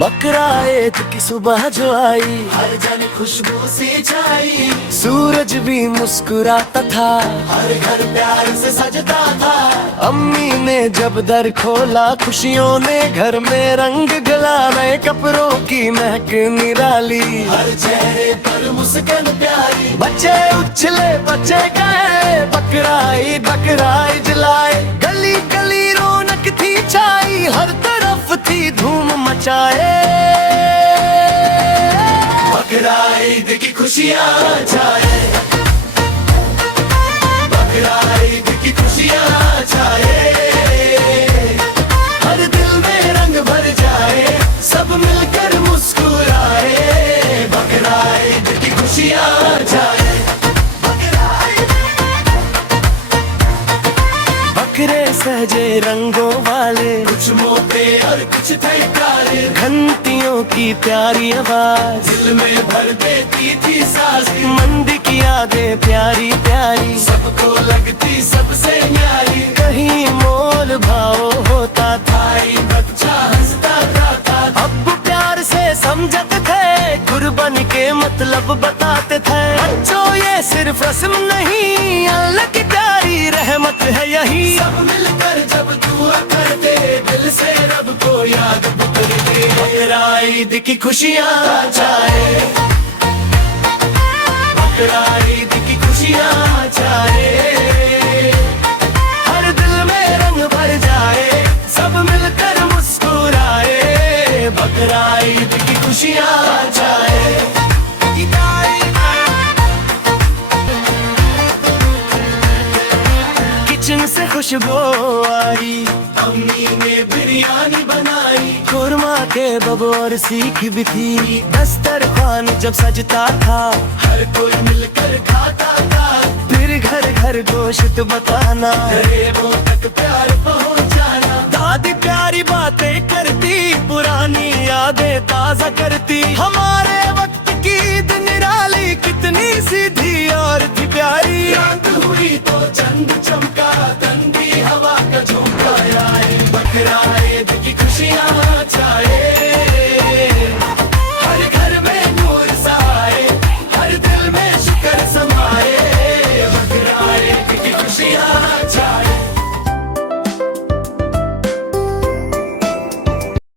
बकरा ईद की सुबह जो आई, हर जन खुशबू सी छाई, सूरज भी मुस्कुराता था, हर घर प्यार से सजता था। अम्मी ने जब दर खोला खुशियों ने घर में रंग गला, नए कपड़ों की महक निराली, हर चेहरे पर मुस्कान प्यारी। बच्चे उछले बच्चे गए, बकराई जलाए, गली गली रौनक थी छाई, हर तरफ थी धूम मचाए। बकरा ईद की खुशियाँ छाए, बकरा ईद की खुशियाँ छाए, हर दिल में रंग भर जाए, सब मिलकर मुस्कुराए। बकरा ईद की खुशियाँ छाए, बकरा ईद। बकरे सहजे रंगों वाले, कुछ मोटे और कुछ थे काले, घंटियों की प्यारी आवाज, दिल में भर देती थी सांस। मंदी की यादें प्यारी प्यारी, सबको लगती सबसे न्यारी, कहीं मोल भाव होता था, भाई बच्चा हंसता गाता था। अब प्यार से समझते थे, कुर्बानी के मतलब बताते थे। बच्चों ये सिर्फ रस्म नहीं, अल्लाह की प्यारी रहमत है यही। सब मिलकर जब दुआ करते, दिल से रब को याद करते। बकरा ईद की खुशियाँ छाए, बकरा ईद की खुशियाँ छाए, हर दिल में रंग भर जाए, सब मिलकर मुस्कुराए। बकरा ईद की खुशियाँ छाए। किचन से खुशबू आई, अम्मी ने बिरयानी बनाई, खुरमा के बब और सीख भी थी, दस्तरखान जब सजता था, हर कोई मिलकर खाता था। फिर घर घर गोश्त बताना, गरीबों तक प्यार पहुंचाना। दादी प्यारी बातें करती, पुरानी यादें ताजा करती, हमारे वक्त की ईद निराली, कितनी सीधी और थी प्यारी। रात हुई तो चंद चमका।